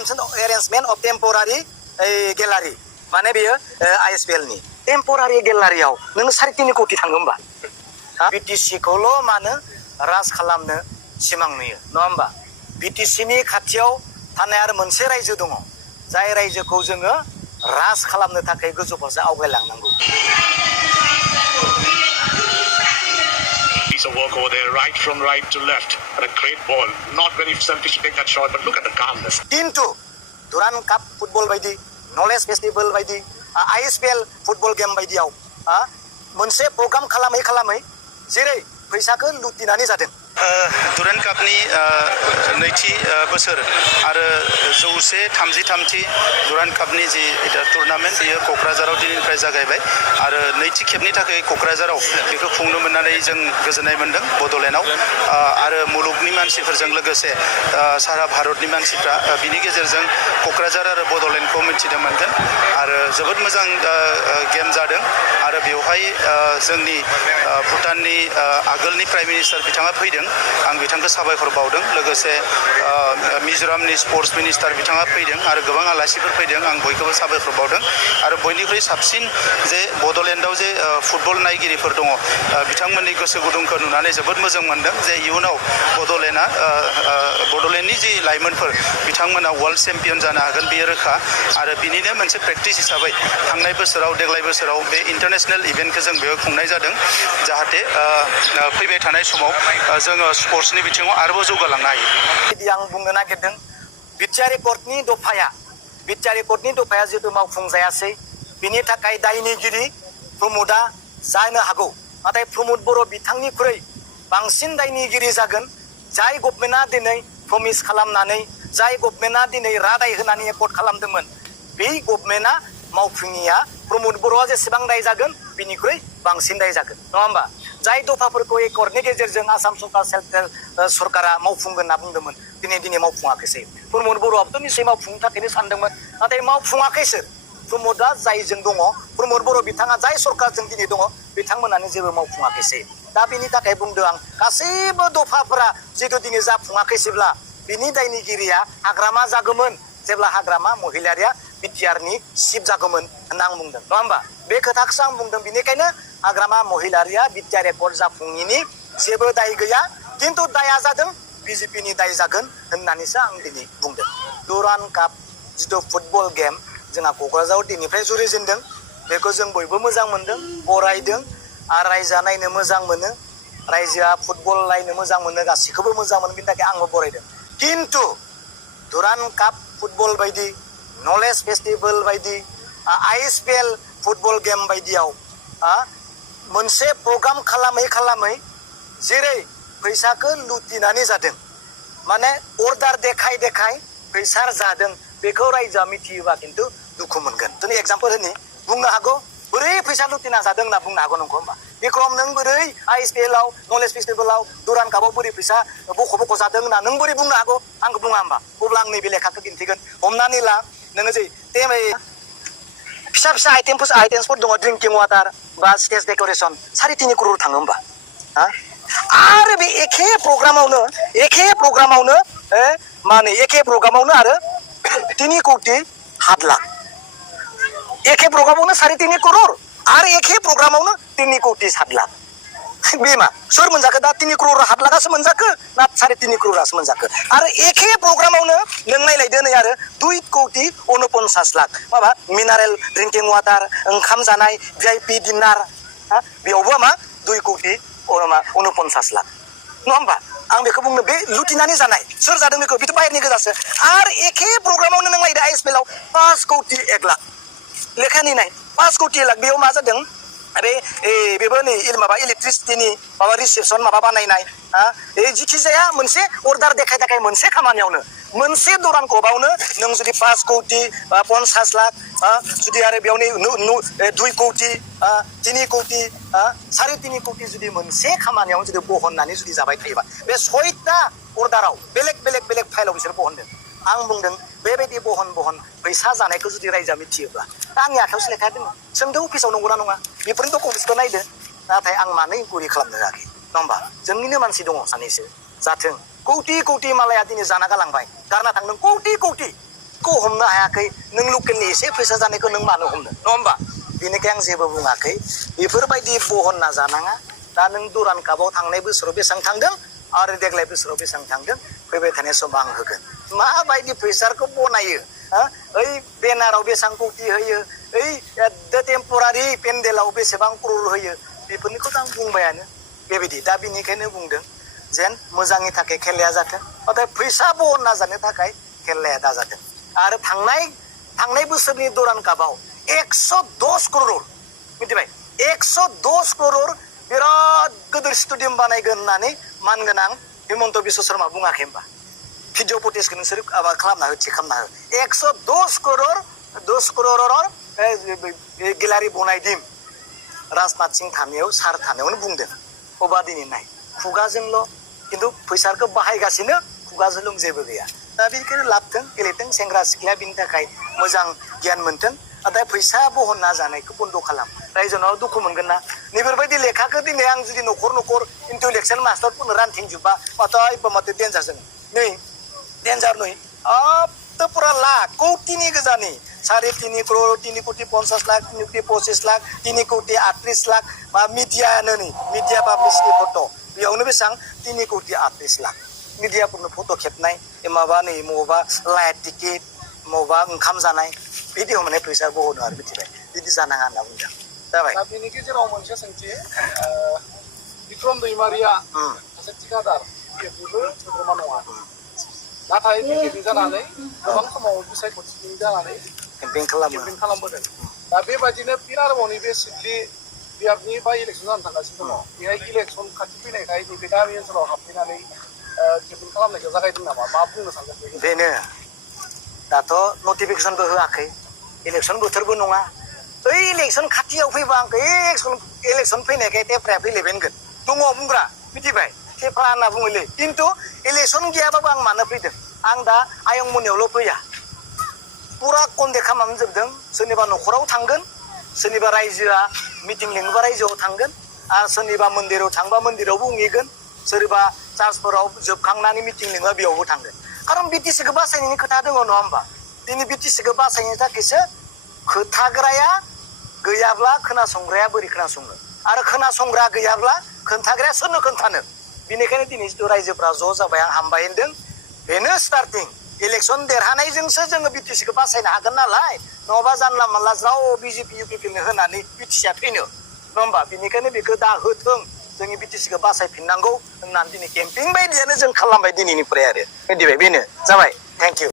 arrangement of temporary gallery माने बेयो ISPL नि temporary galleryयाव नों 3.5 कोटी थाङो होमबा BTC खौल' मानो राज खालामनो सिमां नुयो नङा होमबा BTC नि खाथियाव थानाय आरो मोनसे रायजो दङ जाय रायजोखौ जोङो राज खालामनो थाखाय गोजौ फारसे आवगायलांनांगौ Piece of work over there, from right to left, and a great ball. Not very selfish to take that shot, but look at the calmness. Into Duran Cup football बायदि, Knowledge Festival बायदि, ISPL football game बायदियाव, मोनसे program खालामै जेरै फैसाखौ लुटिनानै जादों. दुरान कापनि नैथि बोसोर आरो 133 दुरान कापनि जि टुर्नामेन्ट बेयो क'क्राझाराव दिनैनिफ्राय जागायबाय आरो नैथि खेबनि थाखाय क'क्राझाराव बेखौ खुंनो मोननानै जों गोजोननाय मोनदों बड'लेण्डआव आरो मुलुगनि मानसिफोरजों लोगोसे सारा भारतनि मानसिफ्रा बिनि गेजेरजों क'क्राझार आरो बड'लेण्डखौ मिथिनो मोनगोन आरो जोबोद मोजां गेम जादों आरो बेवहाय जोंनि भुटाननि आगोलनि प्राइम मिनिस्टार बिथाङा फैदों आं बिथांखौ साबायखर बावदों लोगोसे मिजोरामनि स्पर्ट्स मिनिस्टार बिथाङा फैदों आरो गोबां आलासिफोर फैदों आं बयखौबो साबायखर बावदों आरो बयनिख्रुइ साबसिन जे बड'लेण्डआव जे फुटबल नायगिरिफोर दङ बिथांमोननि गोसो गुदुंखौ नुनानै जोबोद मोजां मोनदों जे इयुनाव बड'लेण्डनि जि लाइमोनफोर बिथांमोना वर्ल्ड चेम्पियन जानो हागोन बेयो रोखा आरो बिनिनो मोनसे प्रेक्टिस हिसाबै थांनाय बोसोराव देग्लाय बोसोराव बे इन्टारनेशनेल इभेन्टखौ जों बेयाव खुंनाय जादों जाहाथे फैबाय थानाय समाव जोङो स्पर्ट्सनि बिथिङाव आरोबाव जौगालांनो हायो आं बुंनो नागिरदों बिटिआर कर्टनि दफाया जिहेतु मावफुंजायासै बिनि थाखाय दायनिगिरि प्रमोदआ जानो हागौ नाथाय प्रमोद बर' बिथांनिख्रुइ बांसिन दायनिगिरि जागोन जाय गभर्नमेन्टआ दिनै प्रमिस खालामनानै जाय गभर्नमेन्टआ दिनै रादाय होनानै एकर्ड खालामदोंमोन बे गभर्नमेन्टआ मावफुङिया प्रमोद बर'आ जेसेबां दाय जागोन बिनिख्रुइ बांसिन दाय जागोन नङा होमबा जाय दफाफोरखौ एकर्डनि गेजेरजों आसाम सरकारा मावफुंगोन होनना बुंदोंमोन दिनै मावफुङाखैसै प्रमोद बर'आबोथ' निश्चय मावफुंनो थाखायनो सानदोंमोन नाथाय मावफुङाखैसो प्रमोदआ जायजों दङ प्रमोद बर' बिथाङा जाय सरकारजों दिनै दङ बिथांमोनानो जेबो मावफुङाखैसै दा बिनि थाखाय बुंदों आं गासैबो दफाफोरा जिहेतु दिनै जाफुङाखैसैब्ला बिनि दायनिगिरिया हाग्रामा जागौमोन जेब्ला हाग्रामा महिलारिया बिटिआरनि चिफ जागौमोन होनना आं बुंदों नङा होमबा बे खोथाखौसो आं बुंदों बेनिखायनो हाग्रामा महिलारिया बिटिआर एकर्ड जाफुङिनि जेबो दाय गैया खिन्थु दाया जादों बिजेपिनि दाय जागोन होननानैसो आं दिनै बुंदों दुरान काप जिथु फुटबल गेम जोंहा क'क्राझाराव दिनैनिफ्राय जुरिजेनदों बेखौ जों बयबो मोजां मोनदों बरायदों आरो रायजोआ नायनो मोजां मोनो रायजोआ फुटबल नायनो मोजां मोनो गासैखौबो मोजां मोनो बिनि थाखाय आंबो बरायदों खिन्थु दुरान काप फुटबल बायदि नलेज फेस्टिभेल बायदि ISPL फुटबल गेम बायदियाव मोनसे प्रग्राम खालामै जेरै फैसाखौ लुटिनानै जादों माने अर्डार देखाय फैसा जादों बेखौ रायजोआ मिथियोबा खिन्थु दुखु मोनगोन जोंनि एग्जाम्पल होनि बुंनो हागौ बोरै फैसा लुटिना जादों होनना बुंनो हागौ नंगौ होमबा बिक्रम नों बोरै ISPLआव नलेज फेस्टिभेलाव दुरान कापआव बोरै फैसा बख' जादों होनना नों बोरै बुंनो हागौ आंखौ बुङा होमबा अब्ला आं नैबे लेखाखौ दिन्थिगोन हमनानै ला नोङो जे फिसा आइटेम्सफोर दङ ड्रिंकिं वाटार बा स्टेज डेक'रेसन 3.5 करोड़ थाङो होमबा आरो बे एखे प्रग्रामावनो आरो 3 कोटी 7 लाख एखे प्रग्रामावनो 3.5 करोड़ आरो एखे प्रग्रामावनो 3 कोटी 7 लाख बे मा सोर मोनजाखो दा 3 करोड़ 7 लाखासो मोनजाखो ना 3.5 करोड़ासो मोनजाखो आरो एखे प्रग्रामावनो नों नायलायदो नै आरो 2 कोटी 49 लाख माबा मिनारेल ड्रिंकिं वाटार ओंखाम जानाय VIP डिनार बेयावबो मा 2 कोटी 49 लाख नङा होमबा आं बेखौ बुंनो बे लुटिनानै जानाय सोर जादों बेखौ बेथ' बाहेरनि गोजासो आरो एखे प्रग्रामावनो नों नायदो ISPLआव 5 कोटी 1 लाख लेखानि नाय 5 कोटी 1 लाख बेयाव मा जादों बेबो नै माबा इलेक्ट्रिसिटिनि माबा रिसेपसन माबा बानायनाय जिखि जाया मोनसे अर्डार देखाय मोनसे खामानियावनो मोनसे दुरान कपआवनो नों जुदि 5 कोटी 50 लाख जुदि आरो बेयावनो 2 कोटी 3 कोटी 3.5 कोटी जुदि मोनसे खामानियावनो जुदि बहननानै जुदि जाबाय थायोबा बे 6टा अर्डाराव बेलेग फाइलाव बिसोर बहनदों आं बुंदों बेबायदि बहन फैसा जानायखौ जुदि रायजोआ मिथियोब्ला आंनि आखायावसो लेखा दङ सोंदो अफिसाव नंगौना नङा बेफोरनि डकुमेन्टसखौ नायदो नाथाय आं मानो इनकुवारि खालामनो होआखै नङा होमबा जोंनिनो मानसि दङ सानैसो जाथों कौटि मालाया दिनै जाना गालांबाय गारना थांदों कौटि लकेलखौ हमनो हायाखै नों लकेलनि एसे फैसा जानायखौ नों मानो हमनो नङा होमबा बेनिखाय आं जेबो बुङाखै बेफोरबायदि बहनना जानाङा दा नों दुरान कापआव थांनाय बोसोराव बेसेबां थांदों आरो देग्लाय बोसोराव बेसेबां थांदों फैबाय थानाय समाव आं होगोन माबायदि फैसाखौ बनायो ओइ बेनाराव बेसेबां कौटि होयो ओइ टेम्परारि पेन्डेलाव बेसेबां क्रर होयो बेफोरनिखौथ' आं बुंबायानो बेबायदि दा बेनिखायनो बुंदों जेन मोजांनि थाखाय खेलाया जाथों नाथाय फैसा बहनना जानो थाखाय खेलाया दाजाथों आरो थांनाय बोसोरनि दुरान कापआव 110 करोड़ मिथिबाय 110 करोड़ बिराद गिदिर स्टेडियाम बानायगोन होननानै मानगोनां हिमन्त बिश्व शर्मा बुङाखै होमबा भिडिअ फुटेजखौ नोंसोर माबा खालामना हो थिक खालामना हो 110 करोड़ 10 करोड़ गेलारि बनायदिम राजनाथ सिंह थानायाव सार थानायावनो बुंदों अबा दिनै नाय खुगाजोंल' खिन्थु फैसाखौ बाहायगासिनो खुगाजोंल' जेबो गैया दा बेनिखायनो लाबथों गेलेथों सेंग्रा सिख्लाया बिनि थाखाय मोजां गियान मोनथों नाथाय फैसा बहनना जानायखौ बन्द' खालाम रायजोनाव दुखु मोनगोन ना नैफोरबायदि लेखाखौ दिनै आं जुदि न'खर इन्टेलेक्सुवेल मास्टारफोरनो रानथिंजोबबा माथो डेन्जार जों नै डेन्जार नै अब तो पुरा लाख कौटिनि गोजानि 3.5 करोड़ 3 कोटी 50 लाख 3 कोटी 25 लाख 3 कोटी 38 लाख बा मिडियानो नै मिडिया पाब्लिसिटी फट' बेयावनो बेसेबां 3 कोटी 38 लाख मिडियाफोरनो फट' खेबनाय माबा नै मबावबा लाइट टिकेट मबावबा ओंखाम जानाय बिदियाव माने फैसा बहनो आरो मिथिबाय बिदि जानाङा होनना बुंदों जाबाय दा बेनि गेजेराव मोनसे सोंथि बिक्रम दैमारिया सासे थिखादार बेबो सोद्रोमा नङा नाथाय बिजेपि जानानै गोबां समाव बिसायख'थि जानानै केम्पेइन खालामो खालामबोदों दा बेबायदिनो फिन आरोबाव नैबे सिडली बियाबनि बा इलेक्सन जानो थांगासिनो दङ बेहाय इलेक्सन खाथि फैनायखाय नैबे गामि ओनसोलाव हाबफैनानै केम्पेइन खालामनायखौ जागायदों नामा मा बुंनो सानगोन बेनो दाथ' नटिफिकेसनबो होआखै इलेक्सन बोथोरबो नङा ओइ इलेक्सन खाथियाव फैबा आंखौ इलेक्सन फैनायखाय टेफ्राया फैलायबायगोन दङ बुंग्रा मिथिबाय टेफ्रा होनना बुङोलै खिन्थु इलेक्सन गैयाबाबो आं मानो फैदों आं दा आयंमोननियावल' फैया पुरा कन्टेक्ट खालामनानै जोबदों सोरनिबा न'खराव थांगोन सोरनिबा रायजोआ मिटिं लिङोबा रायजोआव थांगोन आरो सोरनिबा मन्दिराव थांबा मन्दिरावबो बुंहैगोन सोरबा चार्चफोराव जोबखांनानै मिटिं लिङोबा बेयावबो थांगोन खारन बिटिसिखौ बासायनायनि खोथा दङ नङा होमबा दिनै बिटिसिखौ बासायनो थाखायसो खोथाग्राया गैयाब्ला खोनासंग्राया बोरै खोनासङो आरो खोनासंग्रा गैयाब्ला खोन्थाग्राया सोरनो खोन्थानो बेनिखायनो दिनै जिथु रायजोफ्रा ज' जाबाय आं हामबाय होनदों बेनो स्टार्टिं इलेक्सन देरहानायजोंसो जोङो बिटिसिखौ बासायनो हागोन नालाय नङाबा जानला मानला ज्राव बिजेपि इउपिपिनो होनानै बिटिसिया थैनो नङा होमबा बेनिखायनो बेखौ दा होथों जोंनि बिटिसिखौ बासायफिननांगौ होननानै दिनै केम्पिं बायदियानो जों खालामबाय दिनैनिफ्राय आरो मिथिबाय बेनो जाबाय थेंक इउ